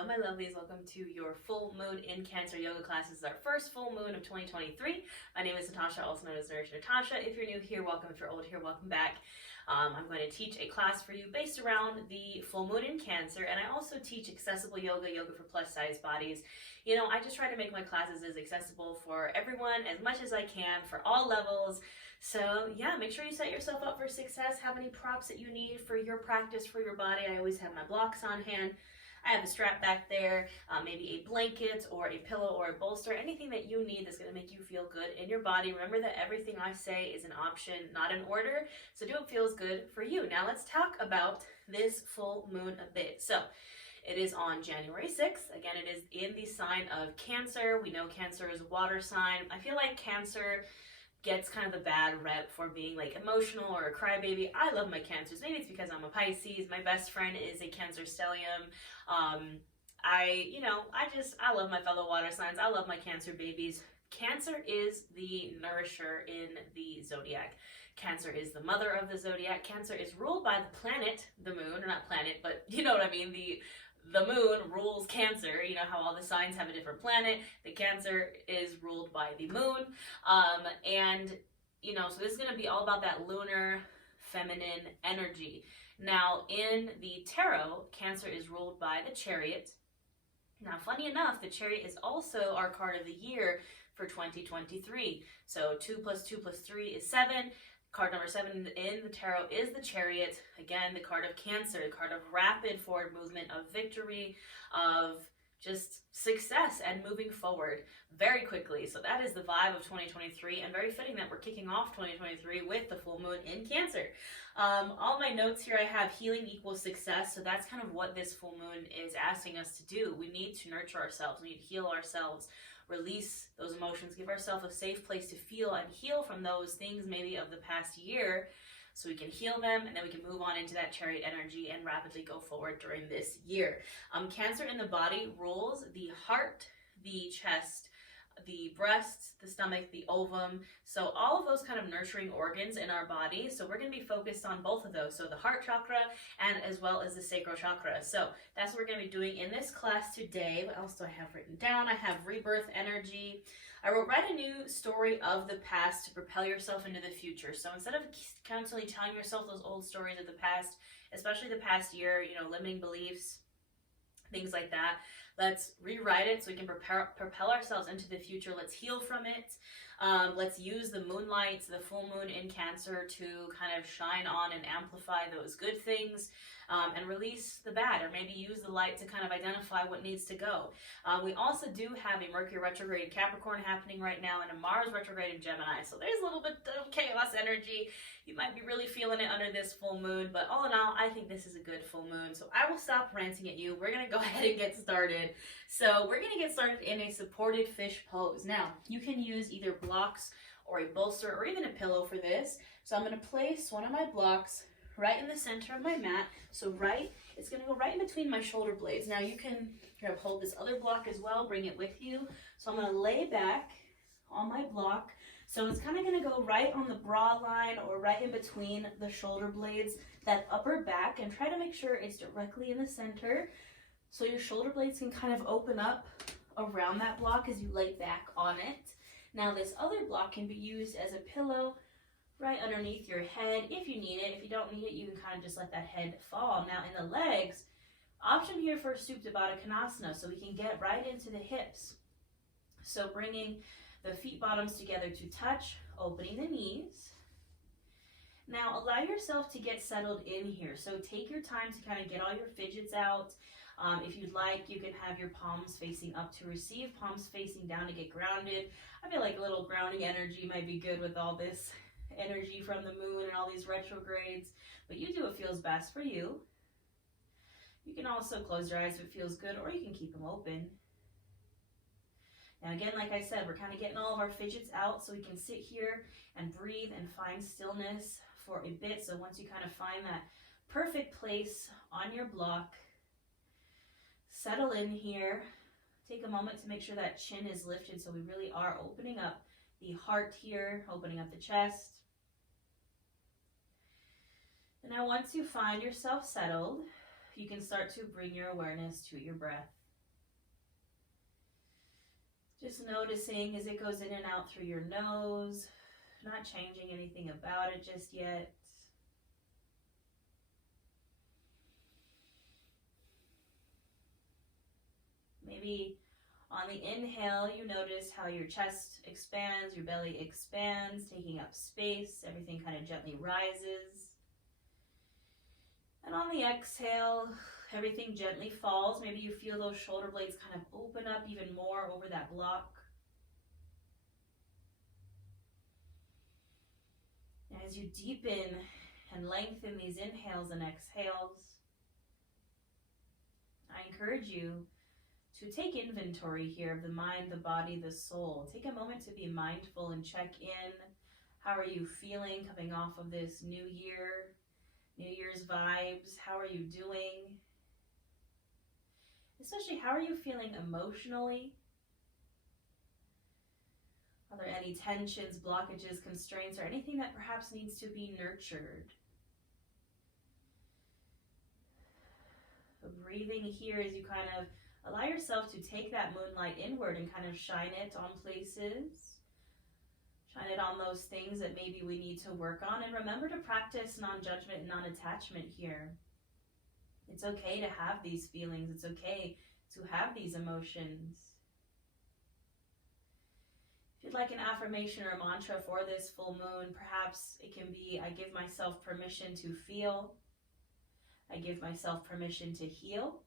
Hello, my lovelies. Welcome to your full moon in Cancer yoga class. This is our first full moon of 2023. My name is Natasha, also known as Nourish Natasha. If you're new here, welcome. If you're old here, welcome back. I'm going to teach a class for you based around the full moon in Cancer, and I also teach accessible yoga, yoga for plus size bodies. You know, I just try to make my classes as accessible for everyone as much as I can for all levels. So yeah, make sure you set yourself up for success. Have any props that you need for your practice, for your body. I always have my blocks on hand. I have a strap back there, maybe a blanket or a pillow or a bolster, anything that you need that's going to make you feel good in your body. Remember that everything I say is an option, not an order, so do what feels good for you. Now let's talk about this full moon a bit. So it is on January 6th. Again, it is in the sign of Cancer. We know Cancer is a water sign. I feel like Cancer gets kind of the bad rep for being like emotional or a crybaby. I love my Cancers. Maybe it's because I'm a Pisces. My best friend is a Cancer stellium. I love my fellow water signs. I love my Cancer babies. Cancer is the nourisher in the zodiac. Cancer is the mother of the zodiac. Cancer is ruled by the planet, the moon, or not planet, but you know what I mean, the moon rules Cancer. You know how all the signs have a different planet. The Cancer is ruled by the moon. So this is going to be all about that lunar feminine energy. Now, in the tarot, Cancer is ruled by the Chariot. Now, funny enough, the Chariot is also our card of the year for 2023. So 2 + 2 + 3 is 7. Card number 7 in the tarot is the Chariot. Again, the card of Cancer, the card of rapid forward movement, of victory, of just success and moving forward very quickly. So that is the vibe of 2023, and very fitting that we're kicking off 2023 with the full moon in Cancer. All my notes here, I have healing equals success. So that's kind of what this full moon is asking us to do. We need to nurture ourselves. We need to heal ourselves, release those emotions, give ourselves a safe place to feel and heal from those things maybe of the past year, so we can heal them, and then we can move on into that Chariot energy and rapidly go forward during this year. Cancer in the body rules the heart, the chest, the breasts, the stomach, the ovum. So all of those kind of nurturing organs in our body. So we're going to be focused on both of those. So the heart chakra and as well as the sacral chakra. So that's what we're going to be doing in this class today. What else do I have written down? I have rebirth energy. I wrote, write a new story of the past to propel yourself into the future. So instead of constantly telling yourself those old stories of the past, especially the past year, limiting beliefs, things like that, let's rewrite it so we can propel ourselves into the future. Let's heal from it. Let's use the moonlight, the full moon in Cancer, to kind of shine on and amplify those good things, and release the bad, or maybe use the light to kind of identify what needs to go. We also do have a Mercury retrograde in Capricorn happening right now, and a Mars retrograde in Gemini. So there's a little bit of chaos energy. You might be really feeling it under this full moon, but all in all, I think this is a good full moon. So I will stop ranting at you. We're going to go ahead and get started. So we're going to get started in a supported fish pose. Now, you can use either blocks or a bolster or even a pillow for this. So I'm going to place one of my blocks right in the center of my mat. So it's going to go right in between my shoulder blades. Now you can hold this other block as well, bring it with you. So I'm going to lay back on my block. So it's kind of going to go right on the bra line or right in between the shoulder blades, that upper back, and try to make sure it's directly in the center. So your shoulder blades can kind of open up around that block as you lay back on it. Now this other block can be used as a pillow right underneath your head if you need it. If you don't need it, you can kind of just let that head fall. Now in the legs, option here for Supta Baddha Konasana, so we can get right into the hips. So bringing the feet bottoms together to touch, opening the knees. Now allow yourself to get settled in here. So take your time to kind of get all your fidgets out. If you'd like, you can have your palms facing up to receive, palms facing down to get grounded. I feel like a little grounding energy might be good with all this energy from the moon and all these retrogrades, but you do what feels best for you. You can also close your eyes if it feels good, or you can keep them open. Now again, like I said, we're kind of getting all of our fidgets out so we can sit here and breathe and find stillness for a bit. So once you kind of find that perfect place on your block, settle in here. Take a moment to make sure that chin is lifted, so we really are opening up the heart here, opening up the chest. And now once you find yourself settled, you can start to bring your awareness to your breath. Just noticing as it goes in and out through your nose, not changing anything about it just yet. Maybe on the inhale, you notice how your chest expands, your belly expands, taking up space. Everything kind of gently rises. And on the exhale, everything gently falls. Maybe you feel those shoulder blades kind of open up even more over that block. And as you deepen and lengthen these inhales and exhales, I encourage you to take inventory here of the mind, the body, the soul. Take a moment to be mindful and check in. How are you feeling coming off of this new year, New Year's vibes? How are you doing? Especially, how are you feeling emotionally? Are there any tensions, blockages, constraints, or anything that perhaps needs to be nurtured? So breathing here as you kind of allow yourself to take that moonlight inward and kind of shine it on places. Shine it on those things that maybe we need to work on. And remember to practice non-judgment and non-attachment here. It's okay to have these feelings. It's okay to have these emotions. If you'd like an affirmation or a mantra for this full moon, perhaps it can be, I give myself permission to feel. I give myself permission to heal.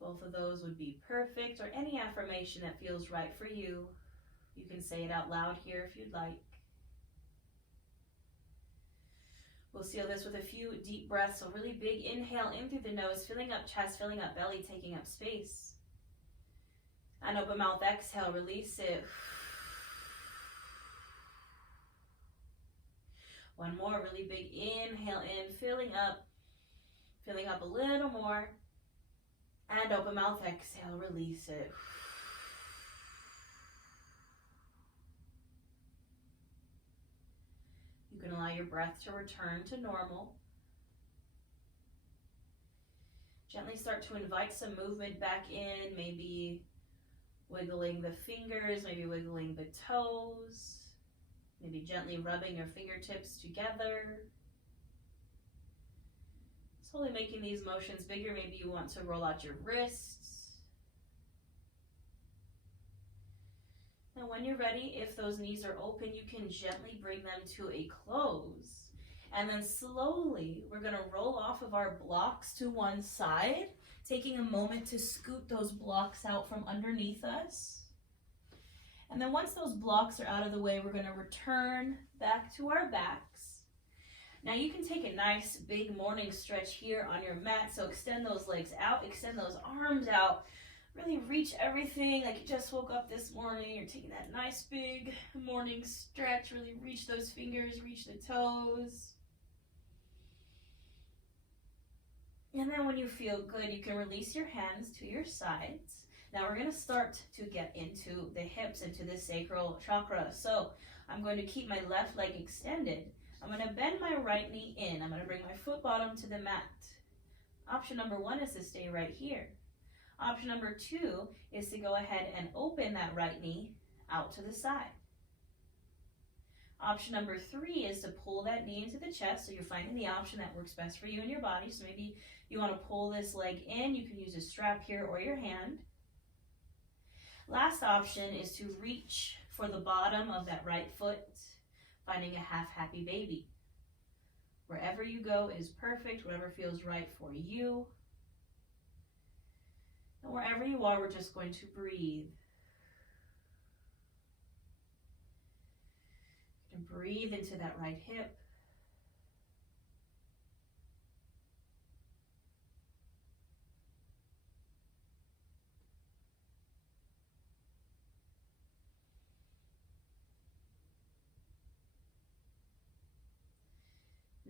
Both of those would be perfect, or any affirmation that feels right for you. You can say it out loud here if you'd like. We'll seal this with a few deep breaths. So really big inhale in through the nose, filling up chest, filling up belly, taking up space. And open mouth, exhale, release it. One more really big inhale in, filling up a little more. And open mouth, exhale, release it. You can allow your breath to return to normal. Gently start to invite some movement back in, maybe wiggling the fingers, maybe wiggling the toes, maybe gently rubbing your fingertips together. Slowly making these motions bigger. Maybe you want to roll out your wrists. Now when you're ready, if those knees are open, you can gently bring them to a close. And then slowly, we're going to roll off of our blocks to one side, taking a moment to scoot those blocks out from underneath us. And then once those blocks are out of the way, we're going to return back to our backs. Now you can take a nice big morning stretch here on your mat. So extend those legs out, extend those arms out. Really reach everything like you just woke up this morning. You're taking that nice big morning stretch. Really reach those fingers, reach the toes. And then when you feel good, you can release your hands to your sides. Now we're going to start to get into the hips, into the sacral chakra. So I'm going to keep my left leg extended. I'm going to bend my right knee in. I'm going to bring my foot bottom to the mat. Option number 1 is to stay right here. Option number 2 is to go ahead and open that right knee out to the side. Option number 3 is to pull that knee into the chest. So you're finding the option that works best for you and your body. So maybe you want to pull this leg in. You can use a strap here or your hand. Last option is to reach for the bottom of that right foot, finding a half happy baby. Wherever you go is perfect, whatever feels right for you. And wherever you are, we're just going to breathe. And breathe into that right hip.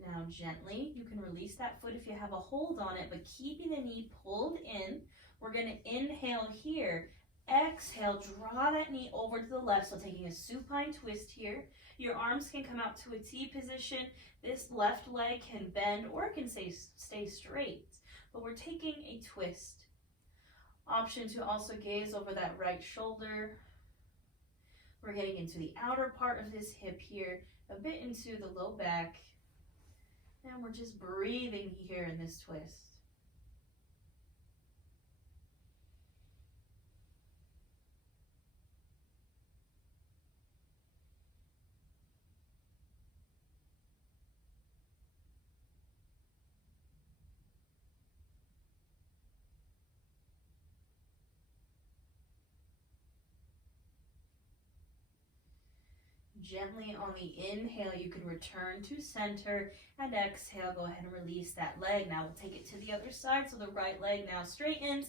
Now gently, you can release that foot if you have a hold on it, but keeping the knee pulled in. We're going to inhale here. Exhale, draw that knee over to the left. So taking a supine twist here. Your arms can come out to a T position. This left leg can bend or it can stay straight. But we're taking a twist. Option to also gaze over that right shoulder. We're getting into the outer part of this hip here, a bit into the low back. And we're just breathing here in this twist. Gently on the inhale, you can return to center, and exhale, go ahead and release that leg. Now we'll take it to the other side. So the right leg now straightens,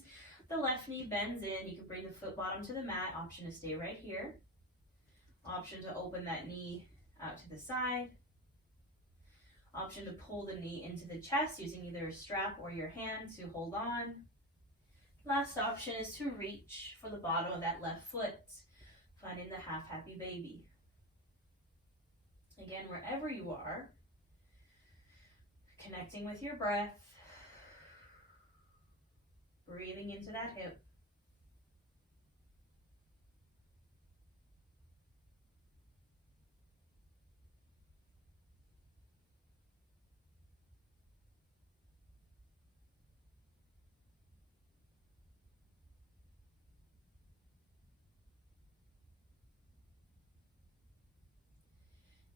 the left knee bends in. You can bring the foot bottom to the mat. Option to stay right here. Option to open that knee out to the side. Option to pull the knee into the chest using either a strap or your hand to hold on. Last option is to reach for the bottom of that left foot, finding the half happy baby. Again, wherever you are, connecting with your breath, breathing into that hip.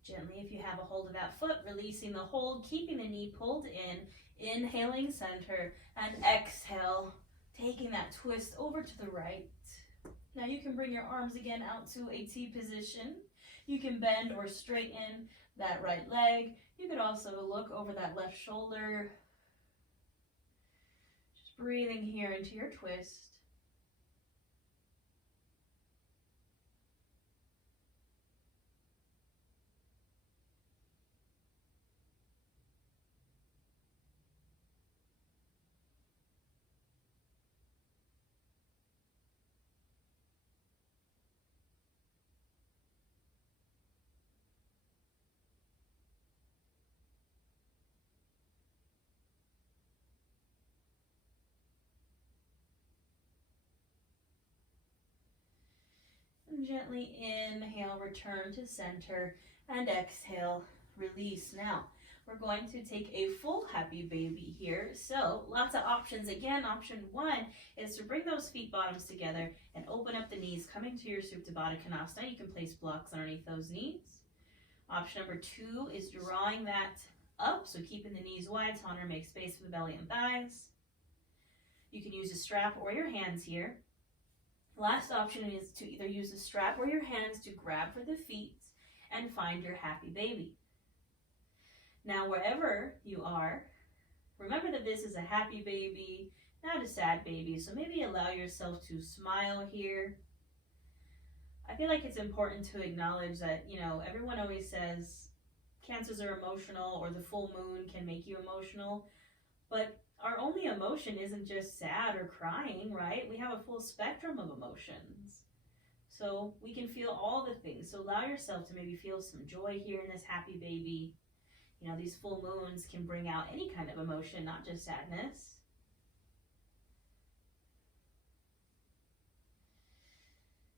Gently, if you have a hold of that foot, releasing the hold, keeping the knee pulled in, inhaling center, and exhale, taking that twist over to the right. Now you can bring your arms again out to a T position. You can bend or straighten that right leg. You could also look over that left shoulder. Just breathing here into your twist. Gently inhale, return to center, and exhale, release. Now, we're going to take a full happy baby here. So, lots of options. Again, option one is to bring those feet bottoms together and open up the knees, coming to your Supta Baddha Konasana. You can place blocks underneath those knees. Option number two is drawing that up, so keeping the knees wide to honor, make space for the belly and thighs. You can use a strap or your hands here. Last option is to either use a strap or your hands to grab for the feet and find your happy baby. Now, wherever you are, remember that this is a happy baby, not a sad baby. So maybe allow yourself to smile here. I feel like it's important to acknowledge that, everyone always says cancers are emotional or the full moon can make you emotional, but our only emotion isn't just sad or crying, right? We have a full spectrum of emotions. So we can feel all the things. So allow yourself to maybe feel some joy here in this happy baby. These full moons can bring out any kind of emotion, not just sadness.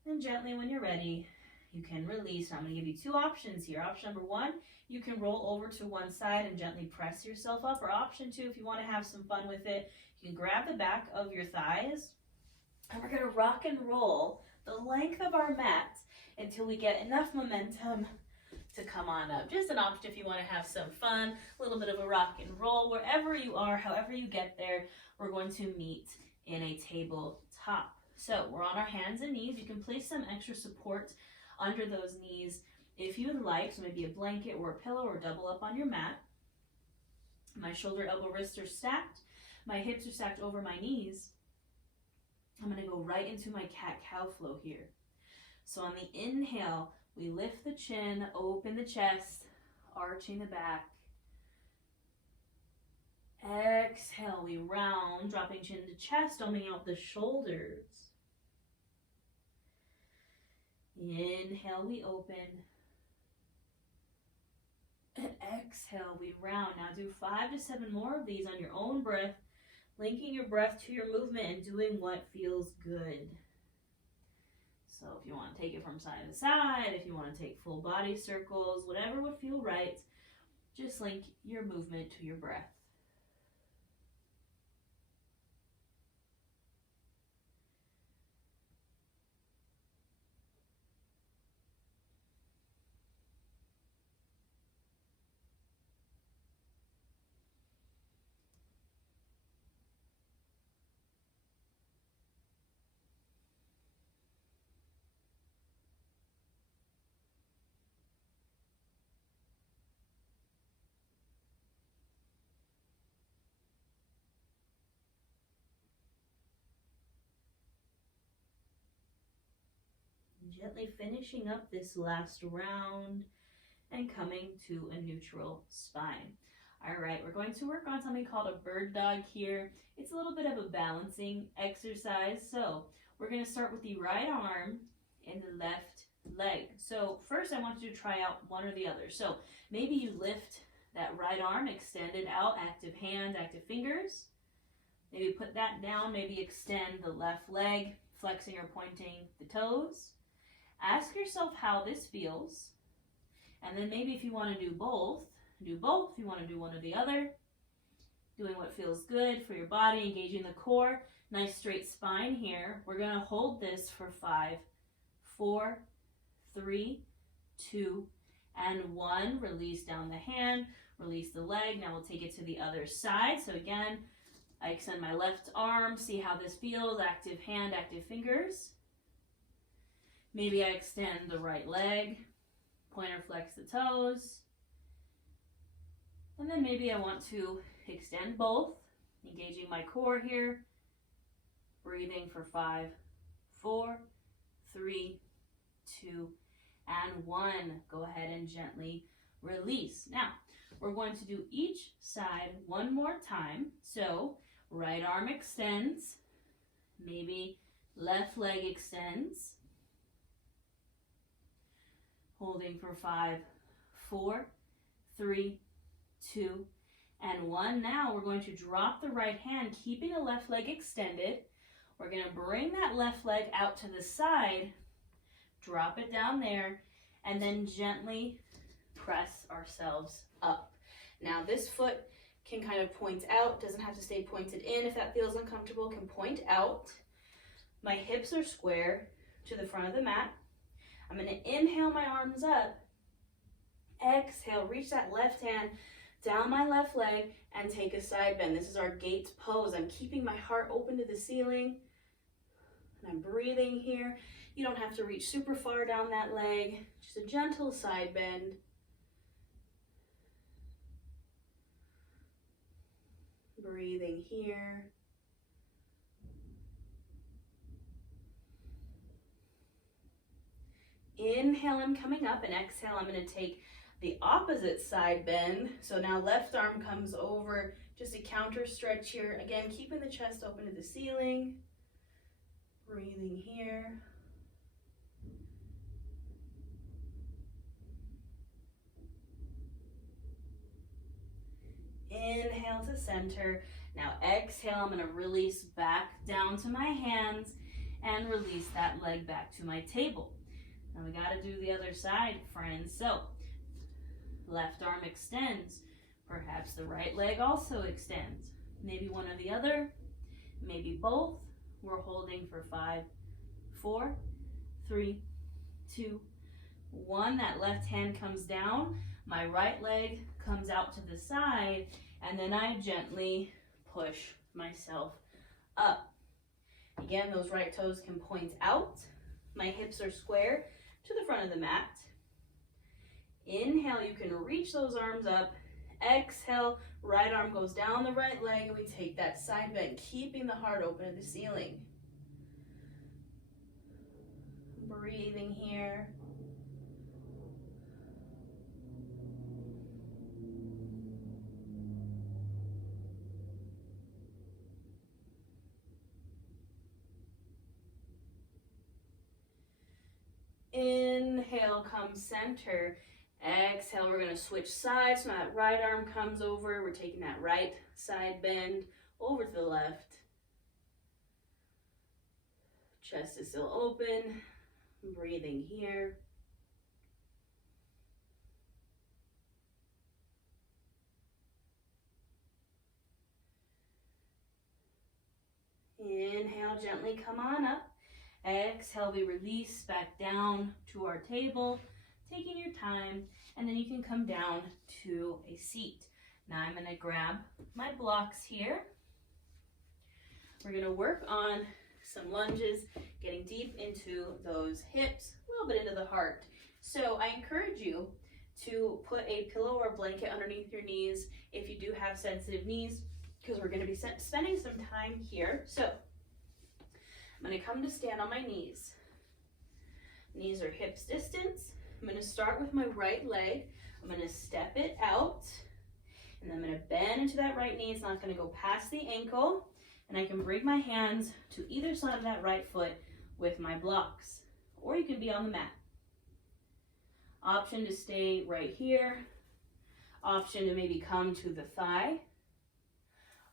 And gently, when you're ready, you can release. Now, I'm going to give you two options here. Option number one, you can roll over to one side and gently press yourself up. Or option two, if you want to have some fun with it, you can grab the back of your thighs. And we're going to rock and roll the length of our mat until we get enough momentum to come on up. Just an option if you want to have some fun, a little bit of a rock and roll. Wherever you are, however you get there, we're going to meet in a tabletop. So we're on our hands and knees. You can place some extra support under those knees if you would like, so maybe a blanket or a pillow or double up on your mat. My shoulder, elbow, wrists are stacked. My hips are stacked over my knees. I'm going to go right into my cat-cow flow here. So on the inhale, we lift the chin, open the chest, arching the back. Exhale, we round, dropping chin to chest, doming out the shoulders. Inhale, we open. And exhale, we round. Now do 5 to 7 more of these on your own breath. Linking your breath to your movement and doing what feels good. So if you want to take it from side to side, if you want to take full body circles, whatever would feel right, just link your movement to your breath. Gently finishing up this last round and coming to a neutral spine. All right, we're going to work on something called a bird dog here. It's a little bit of a balancing exercise. So we're going to start with the right arm and the left leg. So first I want you to try out one or the other. So maybe you lift that right arm, extend it out, active hand, active fingers. Maybe put that down, maybe extend the left leg, flexing or pointing the toes. Ask yourself how this feels. And then maybe if you want to do both. If you want to do one or the other. Doing what feels good for your body, engaging the core. Nice straight spine here. We're going to hold this for 5, 4, 3, 2, and 1. Release down the hand, release the leg. Now we'll take it to the other side. So again, I extend my left arm, see how this feels. Active hand, active fingers. Maybe I extend the right leg, pointer flex the toes. And then maybe I want to extend both, engaging my core here. Breathing for 5, 4, 3, 2, and 1. Go ahead and gently release. Now, we're going to do each side one more time. So, right arm extends. Maybe left leg extends. Holding for 5, 4, 3, 2, and 1. Now we're going to drop the right hand, keeping the left leg extended. We're going to bring that left leg out to the side, drop it down there, and then gently press ourselves up. Now this foot can kind of point out, doesn't have to stay pointed in. If that feels uncomfortable, can point out. My hips are square to the front of the mat. I'm going to inhale my arms up. Exhale, reach that left hand down my left leg and take a side bend. This is our gate pose. I'm keeping my heart open to the ceiling. And I'm breathing here. You don't have to reach super far down that leg. Just a gentle side bend. Breathing here. Inhale, I'm coming up, and exhale, I'm going to take the opposite side bend. So now left arm comes over, just a counter stretch here. Again, keeping the chest open to the ceiling. Breathing here. Inhale to center. Now exhale, I'm going to release back down to my hands and release that leg back to my table. Now we got to do the other side, friends. So left arm extends. Perhaps the right leg also extends. Maybe one or the other, maybe both. We're holding for 5, 4, 3, 2, 1. That left hand comes down. My right leg comes out to the side, and then I gently push myself up. Again, those right toes can point out. My hips are square to the front of the mat. Inhale, you can reach those arms up. Exhale, right arm goes down the right leg, and we take that side bend, keeping the heart open to the ceiling. Breathing here. Inhale, come center. Exhale, we're going to switch sides. So that right arm comes over. We're taking that right side bend over to the left. Chest is still open. Breathing here. Inhale, gently come on up. Exhale, we release back down to our table, taking your time, and then you can come down to a seat. Now I'm gonna grab my blocks here. We're gonna work on some lunges, getting deep into those hips, a little bit into the heart. So I encourage you to put a pillow or blanket underneath your knees if you do have sensitive knees, because we're gonna be spending some time here. So I'm gonna come to stand on my knees. Knees are hips distance. I'm gonna start with my right leg. I'm gonna step it out, and then I'm gonna bend into that right knee. It's not gonna go past the ankle, and I can bring my hands to either side of that right foot with my blocks, or you can be on the mat. Option to stay right here. Option to maybe come to the thigh.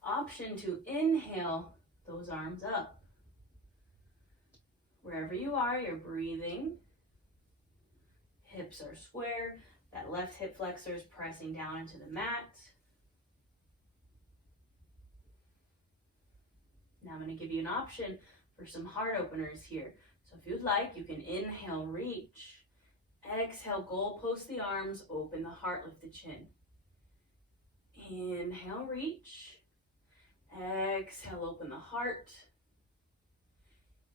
Option to inhale those arms up. Wherever you are, you're breathing. Hips are square. That left hip flexor is pressing down into the mat. Now I'm going to give you an option for some heart openers here. So if you'd like, you can inhale, reach. Exhale, goalpost the arms, open the heart, lift the chin. Inhale, reach. Exhale, open the heart.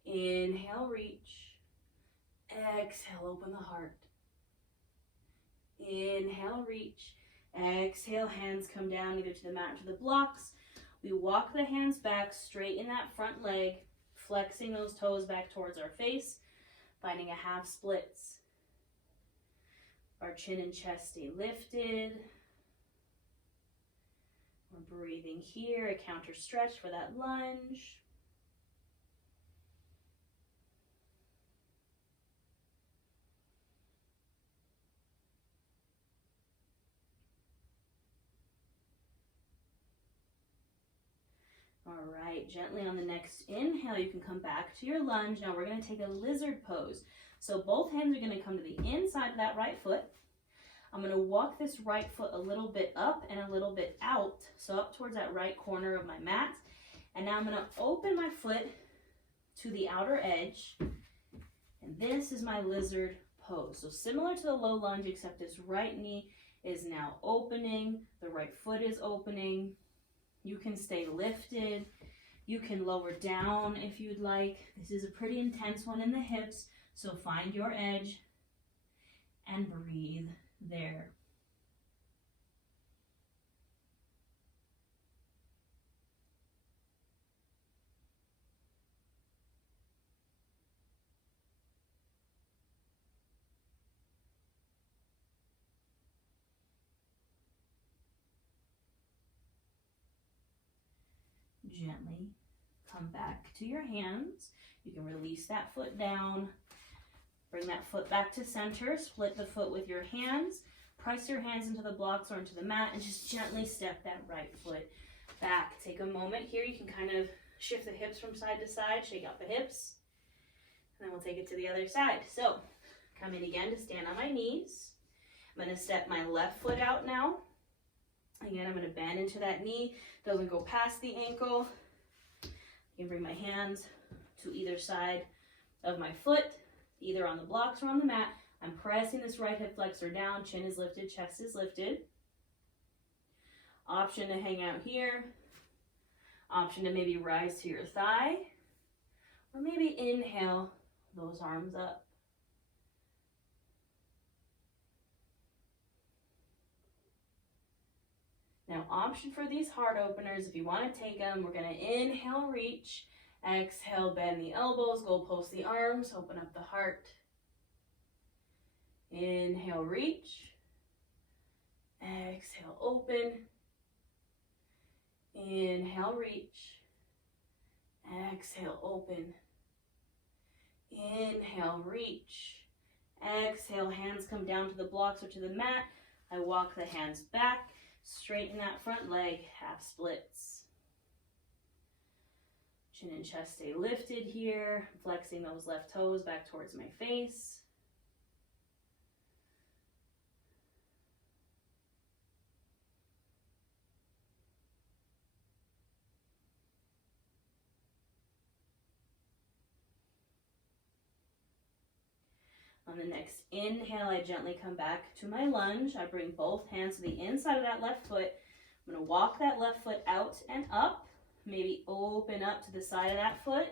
Inhale, reach. Exhale, open the heart. Inhale, reach. Exhale, hands come down either to the mat or to the blocks. We walk the hands back, straighten that front leg, flexing those toes back towards our face, finding a half splits. Our chin and chest stay lifted. We're breathing here, a counter stretch for that lunge. All right, gently on the next inhale, you can come back to your lunge. Now we're going to take a lizard pose. So both hands are going to come to the inside of that right foot. I'm going to walk this right foot a little bit up and a little bit out, so up towards that right corner of my mat. And now I'm going to open my foot to the outer edge, and this is my lizard pose. So similar to the low lunge, except this right knee is now opening, the right foot is opening. You can stay lifted. You can lower down if you'd like. This is a pretty intense one in the hips, so find your edge and breathe there. Gently come back to your hands. You can release that foot down. Bring that foot back to center. Split the foot with your hands. Press your hands into the blocks or into the mat and just gently step that right foot back. Take a moment here. You can kind of shift the hips from side to side. Shake out the hips. And then we'll take it to the other side. So come in again to stand on my knees. I'm going to step my left foot out now. Again, I'm going to bend into that knee. Doesn't go past the ankle. I can bring my hands to either side of my foot, either on the blocks or on the mat. I'm pressing this right hip flexor down. Chin is lifted, chest is lifted. Option to hang out here. Option to maybe rise to your thigh. Or maybe inhale those arms up. Now, option for these heart openers, if you want to take them, we're going to inhale, reach. Exhale, bend the elbows, goalpost the arms, open up the heart. Inhale, reach. Exhale, open. Inhale, reach. Exhale, open. Inhale, reach. Exhale, hands come down to the blocks or to the mat. I walk the hands back. Straighten that front leg, half splits. Chin and chest stay lifted here, flexing those left toes back towards my face. On the next inhale, I gently come back to my lunge. I bring both hands to the inside of that left foot. I'm going to walk that left foot out and up. Maybe open up to the side of that foot.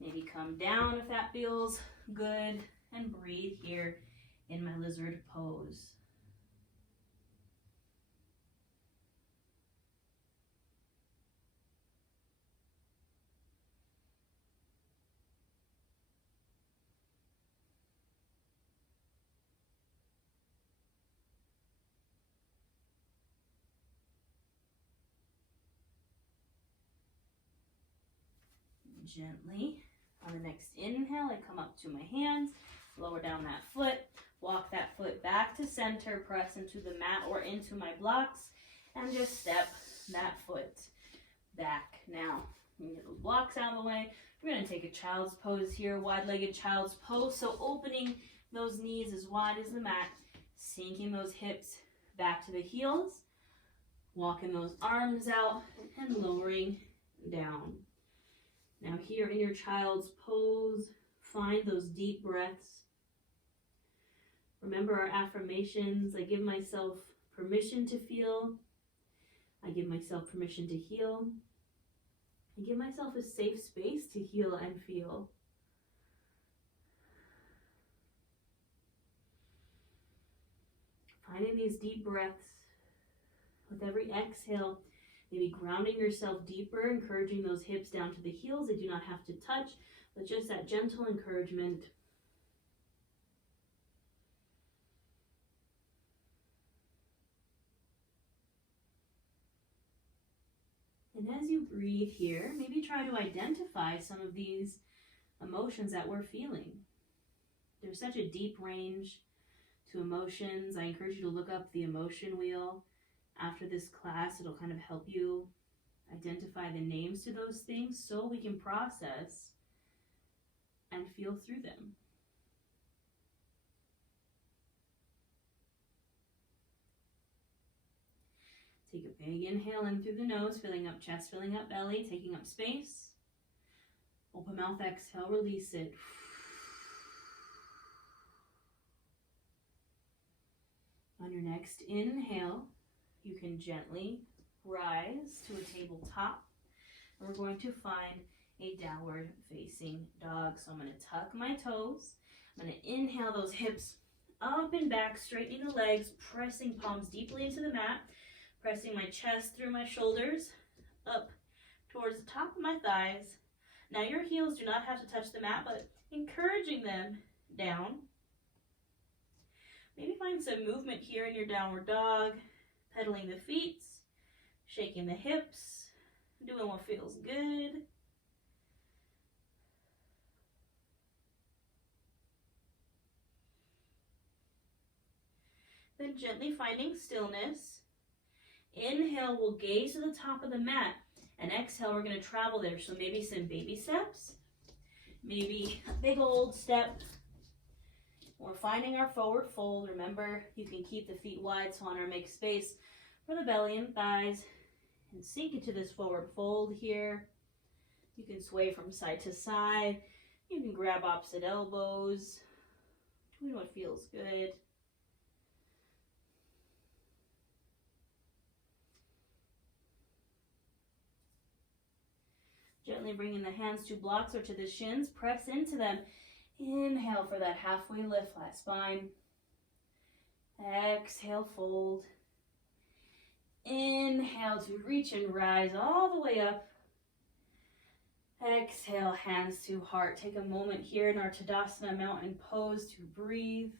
Maybe come down if that feels good. And breathe here in my lizard pose. Gently, on the next inhale, I come up to my hands, lower down that foot, walk that foot back to center, press into the mat or into my blocks, and just step that foot back. Now, get those blocks out of the way. We're going to take a child's pose here, wide-legged child's pose. So opening those knees as wide as the mat, sinking those hips back to the heels, walking those arms out, and lowering down. Now here in your child's pose, find those deep breaths. Remember our affirmations. I give myself permission to feel. I give myself permission to heal. I give myself a safe space to heal and feel. Finding these deep breaths. With every exhale, maybe grounding yourself deeper, encouraging those hips down to the heels. They do not have to touch, but just that gentle encouragement. And as you breathe here, maybe try to identify some of these emotions that we're feeling. There's such a deep range to emotions. I encourage you to look up the emotion wheel. After this class, it'll kind of help you identify the names to those things so we can process and feel through them. Take a big inhale in through the nose, filling up chest, filling up belly, taking up space. Open mouth, exhale, release it. On your next inhale, you can gently rise to a tabletop. And we're going to find a downward facing dog. So I'm going to tuck my toes. I'm going to inhale those hips up and back, straightening the legs, pressing palms deeply into the mat, pressing my chest through my shoulders, up towards the top of my thighs. Now your heels do not have to touch the mat, but encouraging them down. Maybe find some movement here in your downward dog. Pedaling the feet, shaking the hips, doing what feels good. Then gently finding stillness. Inhale, we'll gaze to the top of the mat. And exhale, we're going to travel there. So maybe some baby steps, maybe a big old step. We're finding our forward fold. Remember, you can keep the feet wide, so on our make space for the belly and thighs. And sink into this forward fold here. You can sway from side to side. You can grab opposite elbows. Doing what feels good. Gently bringing the hands to blocks or to the shins. Press into them. Inhale for that halfway lift, flat spine. Exhale, fold. Inhale to reach and rise all the way up. Exhale, hands to heart. Take a moment here in our Tadasana mountain pose to breathe.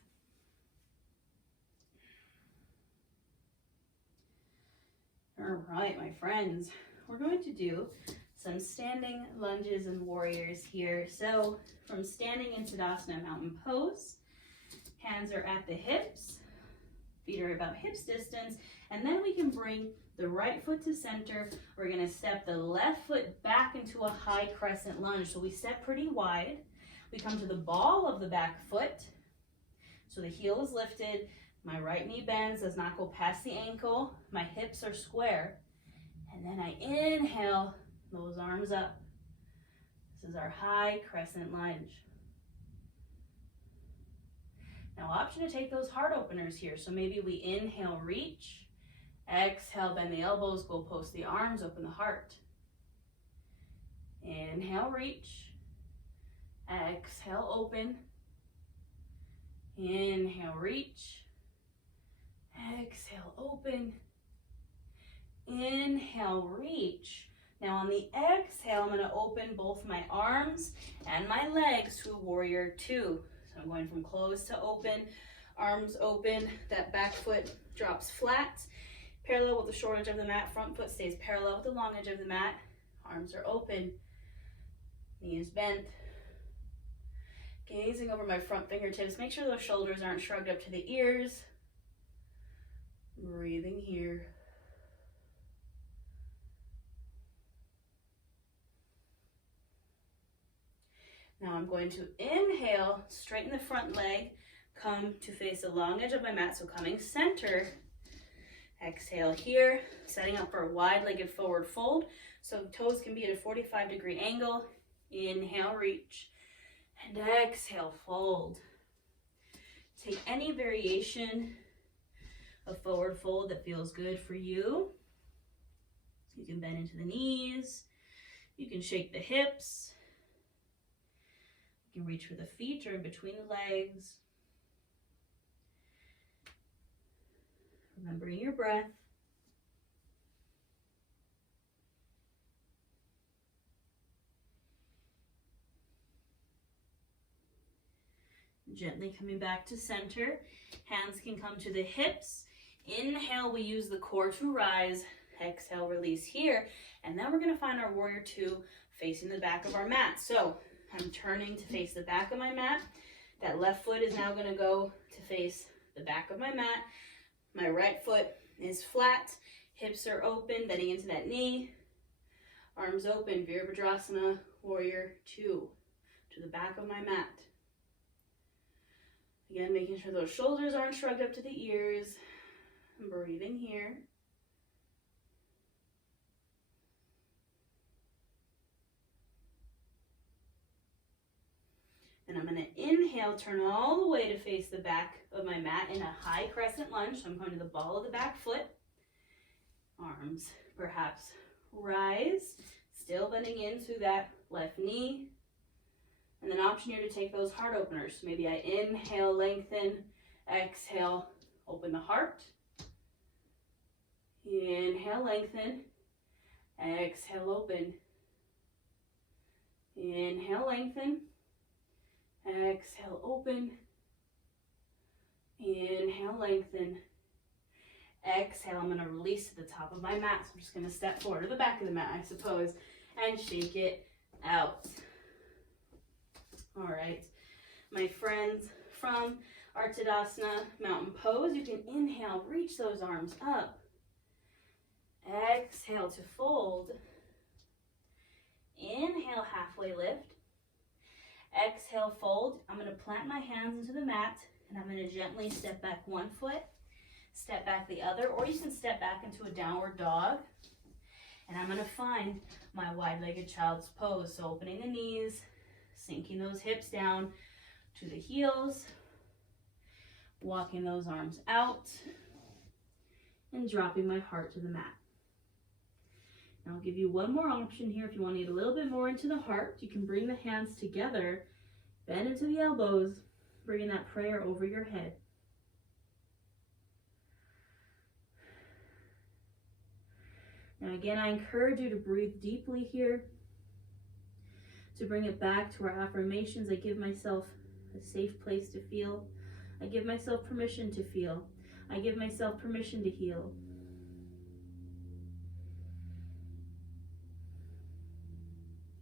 All right, my friends, we're going to do some standing lunges and warriors here. So from standing in Tadasana mountain pose, hands are at the hips, feet are about hips distance, and then we can bring the right foot to center. We're gonna step the left foot back into a high crescent lunge. So we step pretty wide. We come to the ball of the back foot. So the heel is lifted. My right knee bends, does not go past the ankle. My hips are square. And then I inhale, those arms up. This is our high crescent lunge. Now, option to take those heart openers here. So maybe we inhale, reach. Exhale, bend the elbows, go post the arms, open the heart. Inhale, reach. Exhale, open. Inhale, reach. Exhale, open. Inhale, reach. Now on the exhale, I'm going to open both my arms and my legs to warrior two. So I'm going from closed to open, arms open, that back foot drops flat, parallel with the short edge of the mat, front foot stays parallel with the long edge of the mat, arms are open, knees bent. Gazing over my front fingertips, make sure those shoulders aren't shrugged up to the ears. Breathing here. Now I'm going to inhale, straighten the front leg, come to face the long edge of my mat, so coming center. Exhale here, setting up for a wide-legged forward fold. So toes can be at a 45-degree angle. Inhale, reach. And exhale, fold. Take any variation of forward fold that feels good for you. You can bend into the knees. You can shake the hips. You can reach for the feet or in between the legs. Remembering your breath. Gently coming back to center. Hands can come to the hips. Inhale, we use the core to rise. Exhale, release here. And then we're going to find our warrior two facing the back of our mat. So I'm turning to face the back of my mat. That left foot is now going to go to face the back of my mat. My right foot is flat. Hips are open, bending into that knee. Arms open, Virabhadrasana, warrior two, to the back of my mat. Again, making sure those shoulders aren't shrugged up to the ears. Breathing here. And I'm going to inhale, turn all the way to face the back of my mat in a high crescent lunge. So I'm going to the ball of the back foot. Arms perhaps rise, still bending into that left knee. And then option here to take those heart openers. Maybe I inhale, lengthen, exhale, open the heart. Inhale, lengthen, exhale, open. Inhale, lengthen, exhale, open. Inhale, lengthen. Exhale, I'm going to release to the top of my mat. So I'm just going to step forward to the back of the mat, I suppose, and shake it out. All right, my friends, from our Tadasana mountain pose, you can inhale, reach those arms up. Exhale to fold. Inhale, halfway lift. Exhale, fold. I'm going to plant my hands into the mat, and I'm going to gently step back one foot, step back the other, or you can step back into a downward dog. And I'm going to find my wide-legged child's pose. So opening the knees, sinking those hips down to the heels, walking those arms out, and dropping my heart to the mat. Now I'll give you one more option here. If you want to get a little bit more into the heart, you can bring the hands together, bend into the elbows, bringing that prayer over your head. Now again, I encourage you to breathe deeply here. To bring it back to our affirmations, I give myself a safe place to feel. I give myself permission to feel. I give myself permission to heal.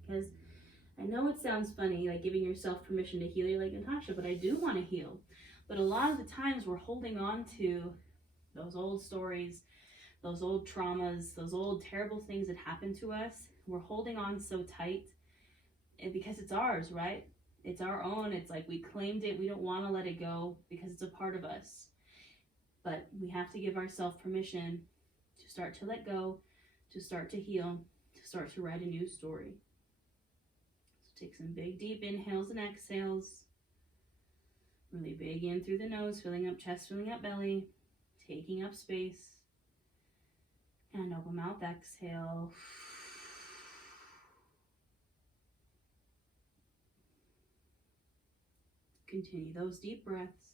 Because I know it sounds funny, like giving yourself permission to heal. You're like, Natasha, but I do want to heal. But a lot of the times we're holding on to those old stories, those old traumas, those old terrible things that happened to us. We're holding on so tight, and because it's ours, right? It's our own. It's like we claimed it. We don't want to let it go because it's a part of us. But we have to give ourselves permission to start to let go, to start to heal, to start to write a new story. So take some big, deep inhales and exhales. Really big in through the nose, filling up chest, filling up belly, taking up space. And open mouth, exhale. Continue those deep breaths.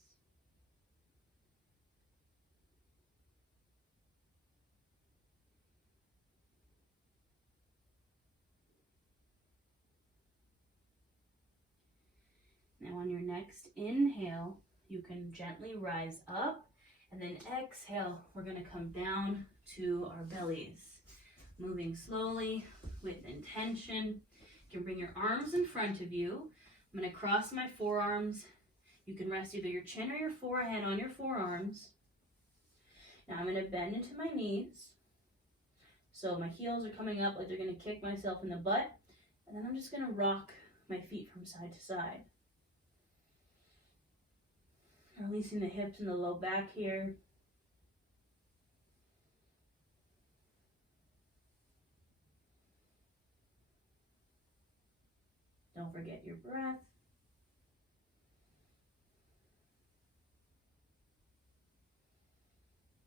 Now on your next inhale, you can gently rise up, and then exhale, we're going to come down to our bellies. Moving slowly with intention. You can bring your arms in front of you. I'm going to cross my forearms. You can rest either your chin or your forehead on your forearms. Now I'm going to bend into my knees. So my heels are coming up like they're going to kick myself in the butt. And then I'm just going to rock my feet from side to side. Releasing the hips and the low back here. Don't forget your breath.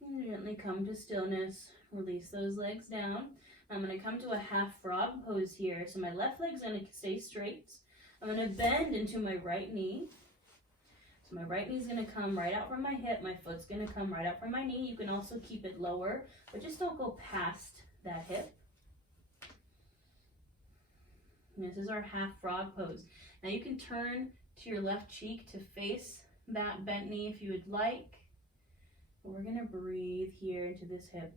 And gently come to stillness. Release those legs down. I'm going to come to a half frog pose here. So my left leg's going to stay straight. I'm going to bend into my right knee. So my right knee is going to come right out from my hip. My foot's going to come right out from my knee. You can also keep it lower, but just don't go past that hip. And this is our half frog pose. Now you can turn to your left cheek to face that bent knee if you would like. But we're going to breathe here into this hip.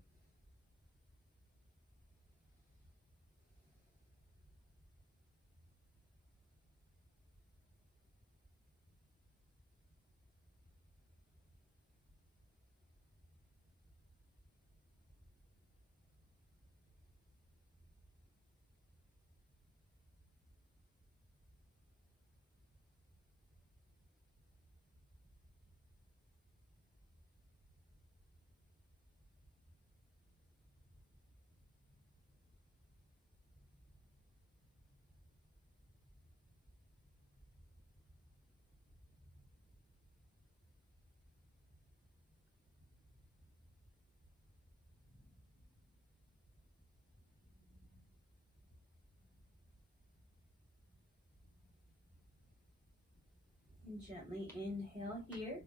And gently inhale here.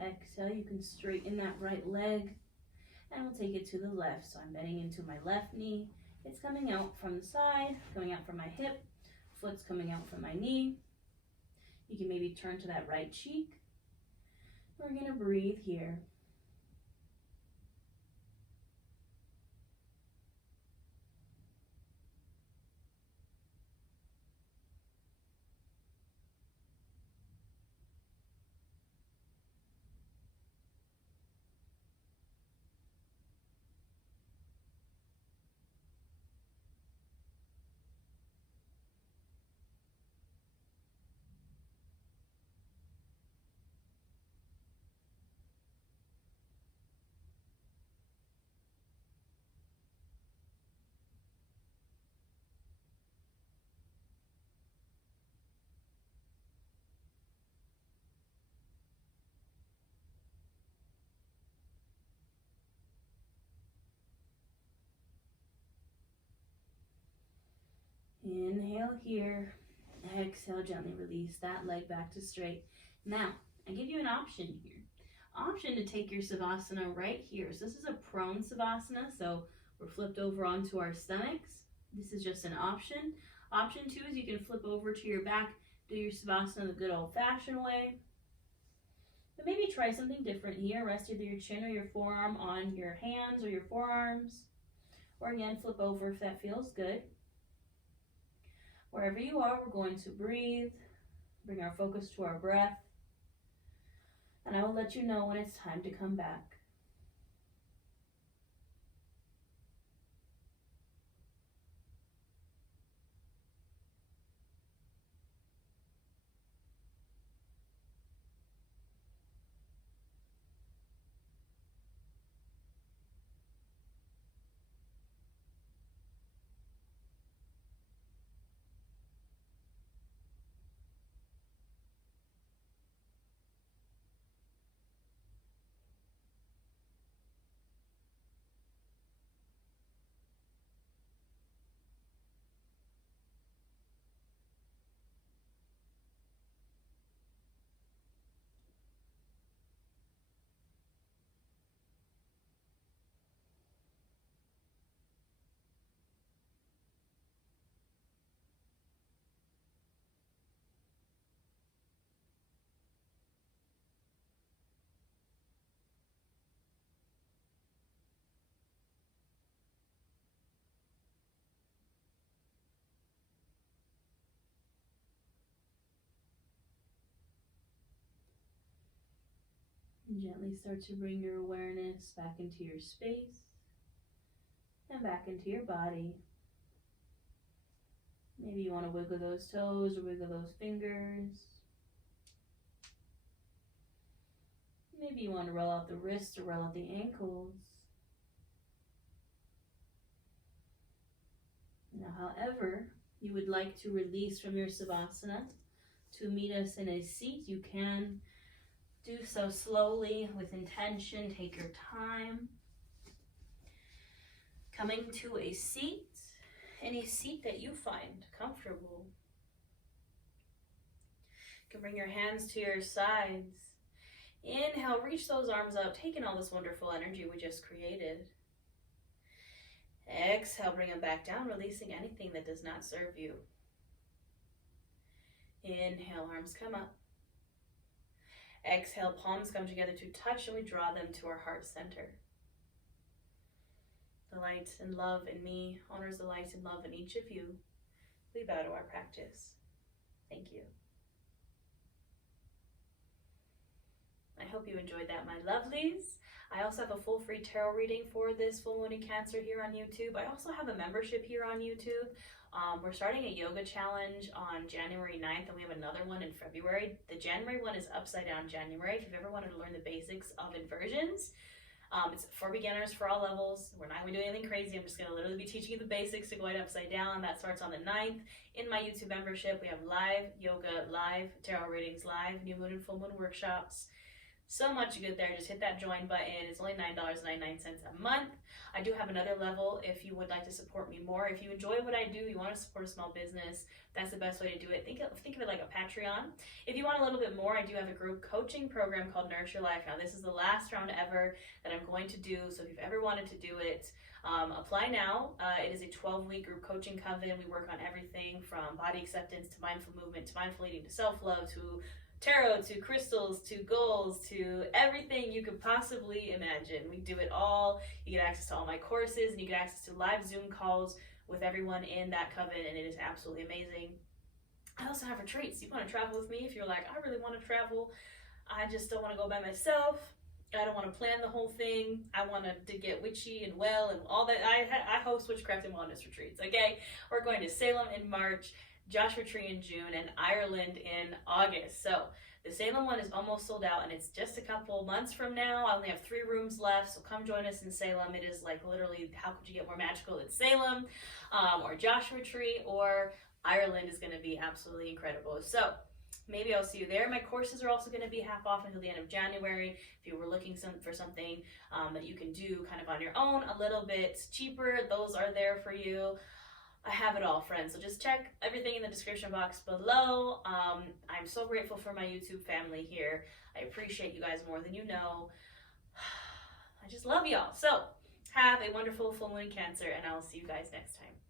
Exhale, you can straighten that right leg. And we'll take it to the left. So I'm bending into my left knee. It's coming out from the side, coming out from my hip. Foot's coming out from my knee. You can maybe turn to that right cheek. We're going to breathe here. Inhale here. Exhale, gently release that leg back to straight. Now, I give you an option here. Option to take your Savasana right here. So this is a prone Savasana, so we're flipped over onto our stomachs. This is just an option. Option 2 is you can flip over to your back, do your Savasana the good old-fashioned way. But maybe try something different here. Rest either your chin or your forearm on your hands or your forearms. Or again, flip over if that feels good. Wherever you are, we're going to breathe, bring our focus to our breath, and I will let you know when it's time to come back. And gently start to bring your awareness back into your space and back into your body. Maybe you want to wiggle those toes or wiggle those fingers. Maybe you want to roll out the wrists or roll out the ankles. Now, however you would like to release from your Savasana to meet us in a seat, you can do so slowly with intention. Take your time. Coming to a seat, any seat that you find comfortable. You can bring your hands to your sides. Inhale, reach those arms up, taking all this wonderful energy we just created. Exhale, bring them back down, releasing anything that does not serve you. Inhale, arms come up. Exhale, palms come together to touch, and we draw them to our heart center. The light and love in me honors the light and love in each of you. We bow to our practice. Thank you. I hope you enjoyed that, my lovelies. I also have a full free tarot reading for this full moon in Cancer here on YouTube. I also have a membership here on YouTube. We're starting a yoga challenge on January 9th, and we have another one in February. The January one is Upside Down January. If you've ever wanted to learn the basics of inversions, it's for beginners, for all levels. We're not going to do anything crazy. I'm just going to literally be teaching you the basics to going upside down. That starts on the 9th. In my YouTube membership, we have live yoga, live tarot readings, live new moon and full moon workshops. So much good there. Just hit that join button. It's only $9.99 a month. I do have another level if you would like to support me more. If you enjoy what I do, you want to support a small business, that's the best way to do it. Think of it like a Patreon. If you want a little bit more, I do have a group coaching program called Nourish Your Life. Now, this is the last round ever that I'm going to do. So if you've ever wanted to do it, apply now. It is a 12-week group coaching coven. We work on everything from body acceptance to mindful movement to mindful eating to self-love to tarot to crystals to goals to everything you could possibly imagine. We do it all. You get access to all my courses, and you get access to live Zoom calls with everyone in that coven, and it is absolutely amazing. I also have retreats. You want to travel with me? If you're like, I really want to travel, I just don't want to go by myself, I don't want to plan the whole thing, I want to get witchy and well and all that. I host witchcraft and wellness retreats. Okay, we're going to Salem in March, Joshua Tree in June, and Ireland in August. So the Salem one is almost sold out, and it's just a couple months from now. I only have 3 rooms left, so come join us in Salem. It is like literally, how could you get more magical than Salem, or Joshua Tree, or Ireland is going to be absolutely incredible. So maybe I'll see you there. My courses are also going to be half off until the end of January. If you were looking for something that you can do kind of on your own, a little bit cheaper, those are there for you. I have it all, friends. So just check everything in the description box below. I'm so grateful for my YouTube family here. I appreciate you guys more than you know. I just love y'all. So have a wonderful full moon in Cancer, and I'll see you guys next time.